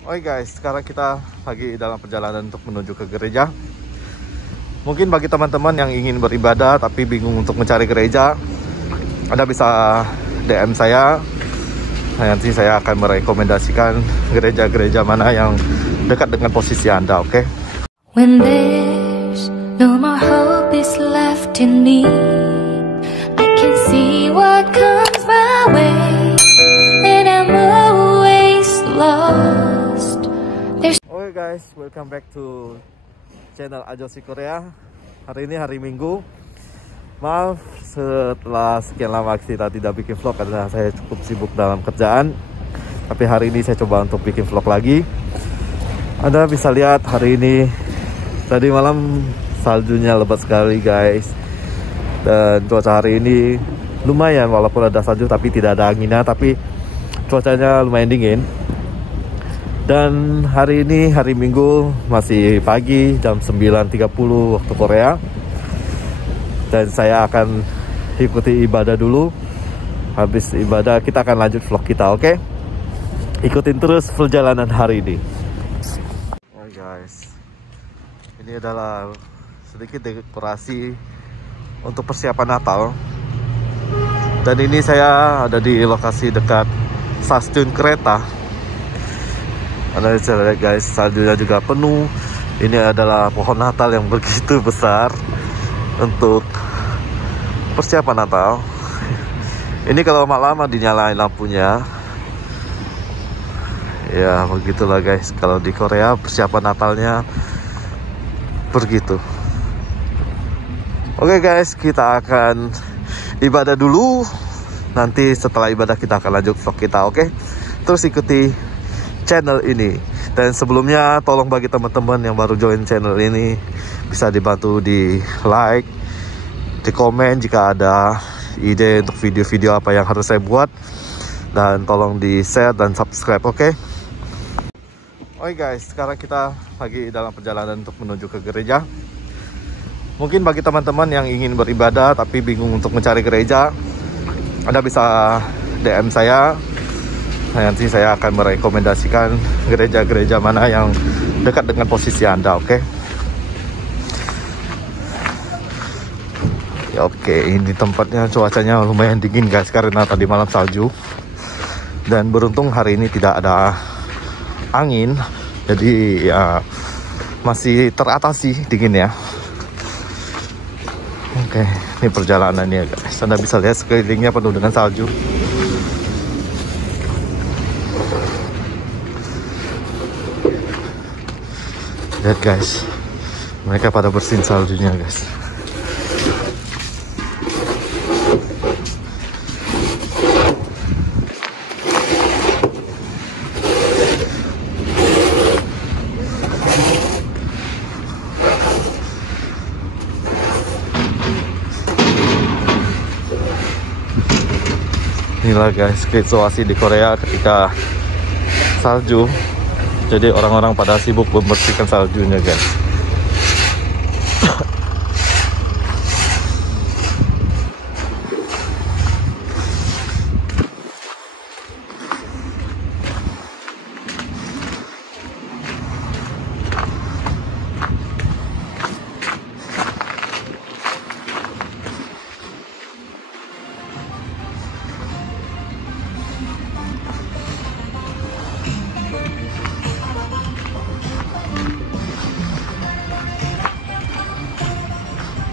Oke guys, sekarang kita lagi dalam perjalanan untuk menuju ke gereja. Mungkin bagi teman-teman yang ingin beribadah tapi bingung untuk mencari gereja, Anda bisa DM saya. Nanti saya akan merekomendasikan gereja-gereja mana yang dekat dengan posisi Anda, oke? When there's no more hope is left in me, I can see what comes my way, and I'm always lost. Oke guys, welcome back to channel Ajosi Korea. Hari ini hari Minggu. Maaf setelah sekian lama kita tidak bikin vlog karena saya cukup sibuk dalam kerjaan. Tapi hari ini saya coba untuk bikin vlog lagi. Anda bisa lihat hari ini, tadi malam saljunya lebat sekali guys. Dan cuaca hari ini lumayan, walaupun ada salju tapi tidak ada anginnya, tapi cuacanya lumayan dingin. Dan hari ini hari Minggu, masih pagi jam 9.30 waktu Korea. Dan saya akan ikuti ibadah dulu. Habis ibadah kita akan lanjut vlog kita, oke? Ikutin terus perjalanan hari ini. Oke guys, ini adalah sedikit dekorasi untuk persiapan Natal. Dan ini saya ada di lokasi dekat stasiun kereta. Anda bisa lihat guys, saljunya juga penuh. Ini adalah pohon Natal yang begitu besar untuk persiapan Natal. Ini kalau malam dinyalain lampunya. Ya begitulah guys, kalau di Korea persiapan Natalnya begitu. Oke guys, kita akan ibadah dulu. Nanti setelah ibadah kita akan lanjut vlog kita, oke? Terus ikuti channel ini. Dan sebelumnya tolong bagi teman-teman yang baru join channel ini, bisa dibantu di like, di komen jika ada ide untuk video-video apa yang harus saya buat, dan tolong di share dan subscribe, oke? Oke guys, sekarang kita lagi dalam perjalanan untuk menuju ke gereja. Mungkin bagi teman-teman yang ingin beribadah tapi bingung untuk mencari gereja, Anda bisa DM saya. Nanti saya akan merekomendasikan gereja-gereja mana yang dekat dengan posisi Anda, oke? Ya oke, ini tempatnya cuacanya lumayan dingin guys karena tadi malam salju. Dan beruntung hari ini tidak ada angin, jadi ya masih teratasi dingin ya. Oke, ini perjalanannya guys. Anda bisa lihat sekelilingnya penuh dengan salju. Lihat guys, mereka pada bersihin saljunya guys. Inilah guys situasi di Korea ketika salju. Jadi orang-orang pada sibuk membersihkan saljunya guys.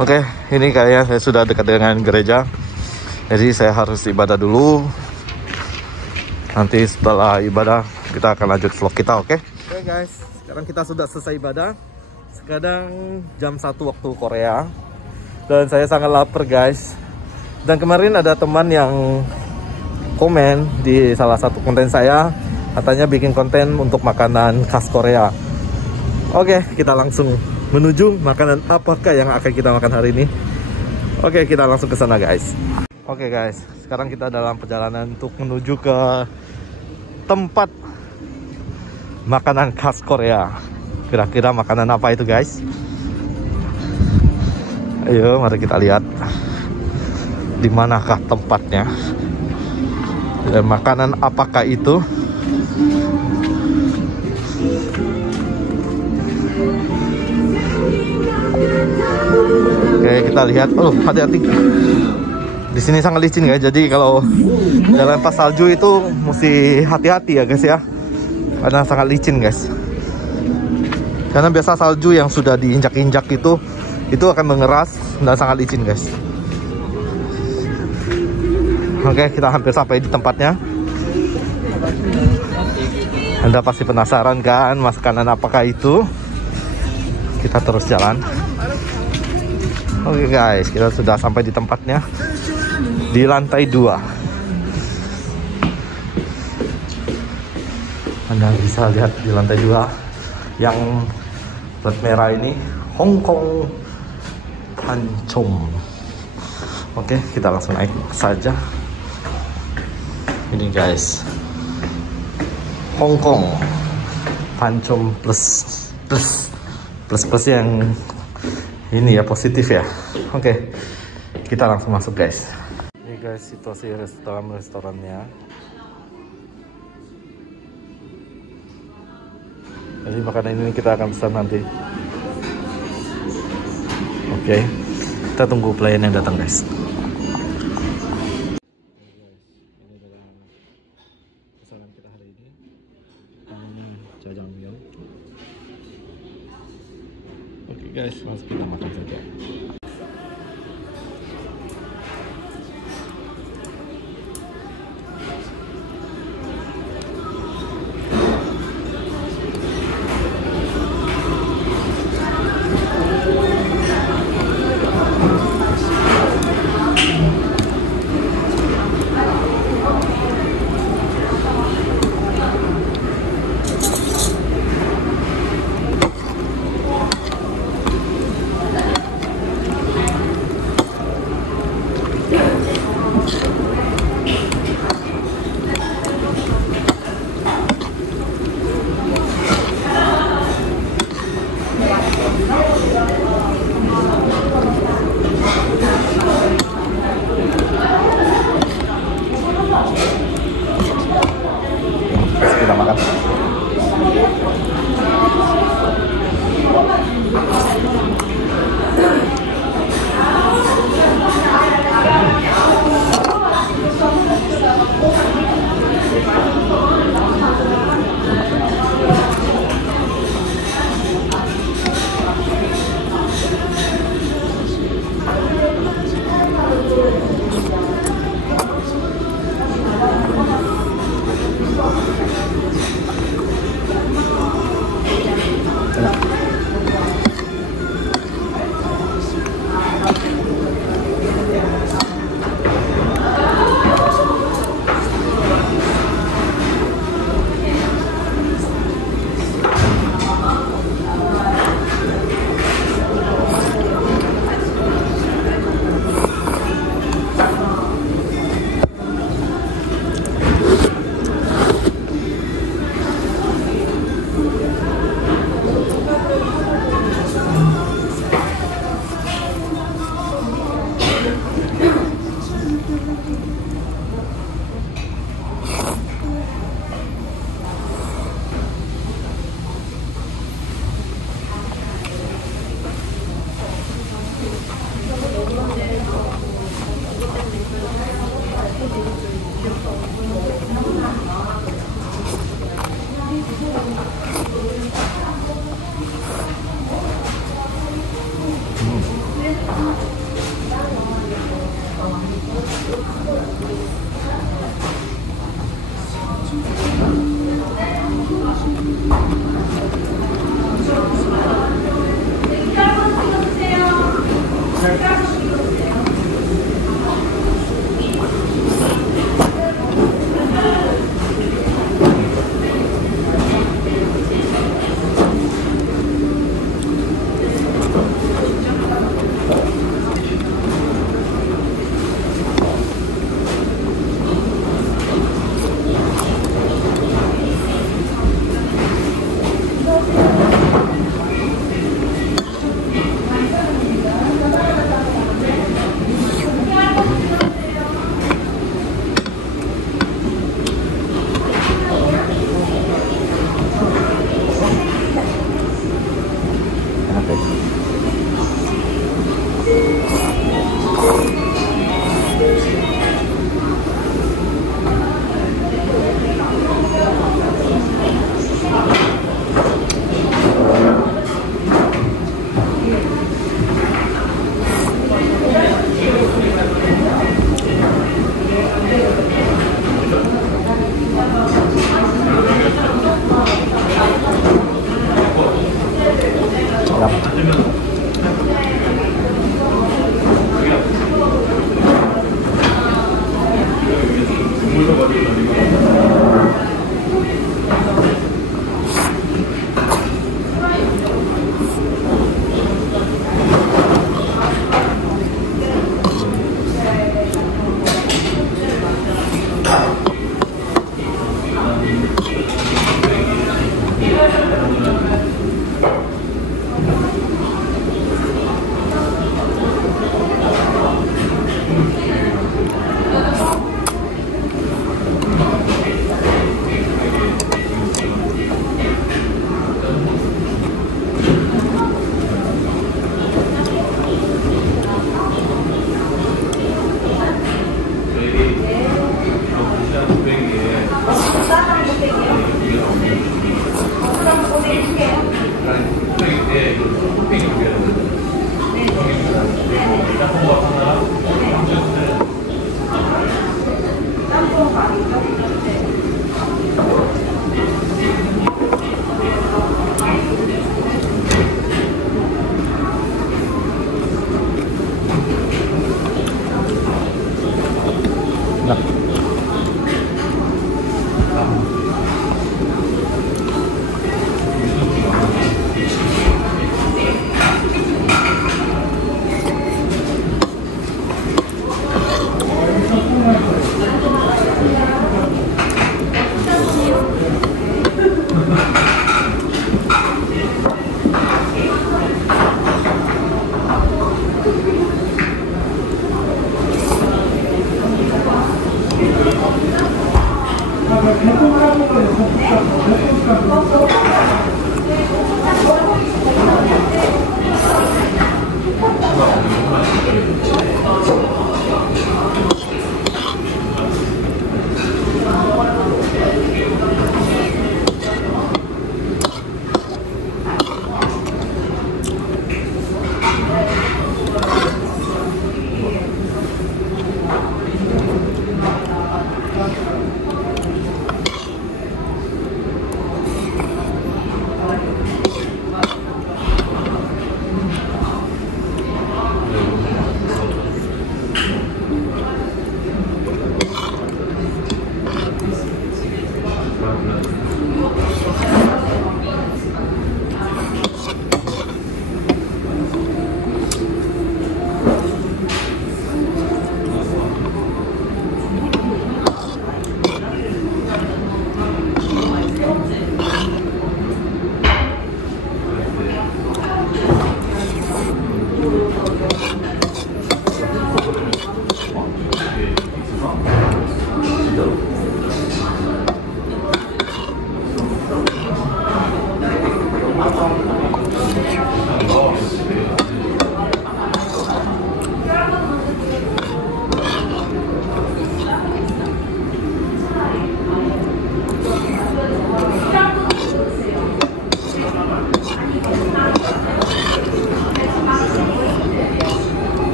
Oke, ini kayaknya saya sudah dekat dengan gereja. Jadi saya harus ibadah dulu. Nanti setelah ibadah kita akan lanjut vlog kita, oke? Oke guys, sekarang kita sudah selesai ibadah. Sekarang jam 1 waktu Korea. Dan saya sangat lapar guys. Dan kemarin ada teman yang komen di salah satu konten saya, katanya bikin konten untuk makanan khas Korea. Oke, kita langsung menuju makanan apakah yang akan kita makan hari ini. Oke, kita langsung ke sana guys. Oke guys, sekarang kita dalam perjalanan untuk menuju ke tempat makanan khas Korea. Kira-kira makanan apa itu guys? Ayo mari kita lihat di manakah tempatnya dan makanan apakah itu. kita lihat. Oh, hati-hati. Di sini sangat licin guys. Jadi kalau jalan pas salju itu mesti hati-hati ya guys ya. Karena sangat licin guys. Karena biasa salju yang sudah diinjak-injak itu akan mengeras dan sangat licin guys. Oke, kita hampir sampai di tempatnya. Anda pasti penasaran kan makanan apakah itu? Kita terus jalan. Oke guys, kita sudah sampai di tempatnya. Di lantai 2. Anda bisa lihat di lantai 2 yang plat merah ini, Hong Kong Pancom. Oke, kita langsung naik saja. Ini guys, Hong Kong Pancom plus yang ini ya, positif ya. Oke, kita langsung masuk guys. Ini guys situasi restorannya. Jadi makanan ini kita akan pesan nanti. Oke, kita tunggu pelayan yang datang guys. Pesanan kita hari ini jajangmyeon. Oke guys, langsung kita makan saja.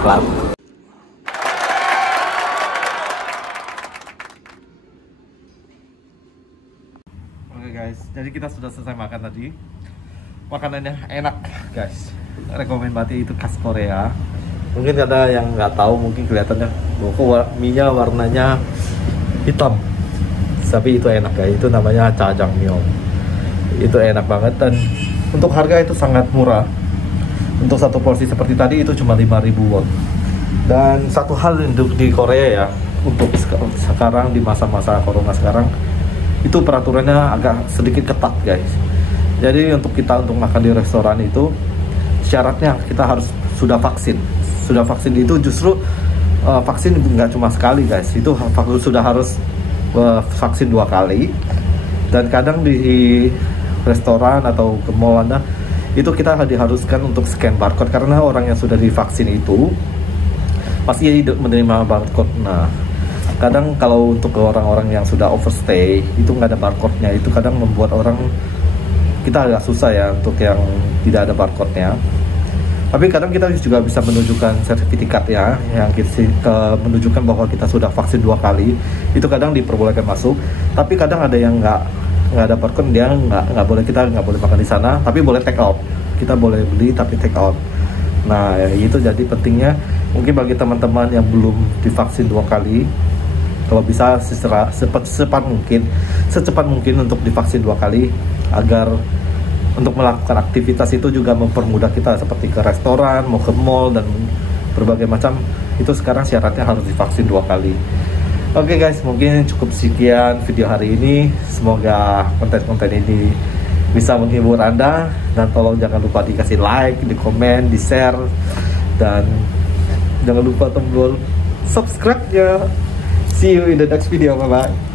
Clap. Oke guys, jadi kita sudah selesai makan tadi. Makanannya enak guys. Rekomen banget, itu khas Korea. Mungkin ada yang nggak tahu, mungkin kelihatannya mie-nya warnanya hitam. Tapi itu enak guys. Itu namanya jajangmyeon. Itu enak banget dan untuk harga itu sangat murah. Untuk satu porsi seperti tadi itu cuma 5.000 won. Dan satu hal untuk di Korea ya, untuk sekarang di masa-masa corona sekarang, itu peraturannya agak sedikit ketat guys. Jadi untuk kita untuk makan di restoran itu syaratnya kita harus sudah vaksin. Sudah vaksin itu justru vaksin nggak cuma sekali guys, itu sudah harus vaksin 2 kali. Dan kadang di restoran atau ke mall Anda itu kita diharuskan untuk scan barcode karena orang yang sudah divaksin itu pasti menerima barcode. Nah, kadang kalau untuk orang-orang yang sudah overstay itu nggak ada barcode-nya, itu kadang membuat orang kita agak susah ya untuk yang tidak ada barcode-nya. Tapi kadang kita juga bisa menunjukkan sertifikat ya, yang kita menunjukkan bahwa kita sudah vaksin 2 kali. Itu kadang diperbolehkan masuk. Tapi kadang ada yang nggak ada barcode, dia nggak boleh, kita nggak boleh makan di sana, tapi boleh take out. Kita boleh beli tapi take out. Nah itu jadi pentingnya mungkin bagi teman-teman yang belum divaksin 2 kali, kalau bisa secepat mungkin untuk divaksin 2 kali, agar untuk melakukan aktivitas itu juga mempermudah kita, seperti ke restoran, mau ke mall dan berbagai macam. Itu sekarang syaratnya harus divaksin 2 kali. Oke guys, mungkin cukup sekian video hari ini. Semoga konten-konten ini bisa menghibur Anda, dan tolong jangan lupa dikasih like, di komen, di share, dan jangan lupa tombol subscribe-nya. See you in the next video, bye bye.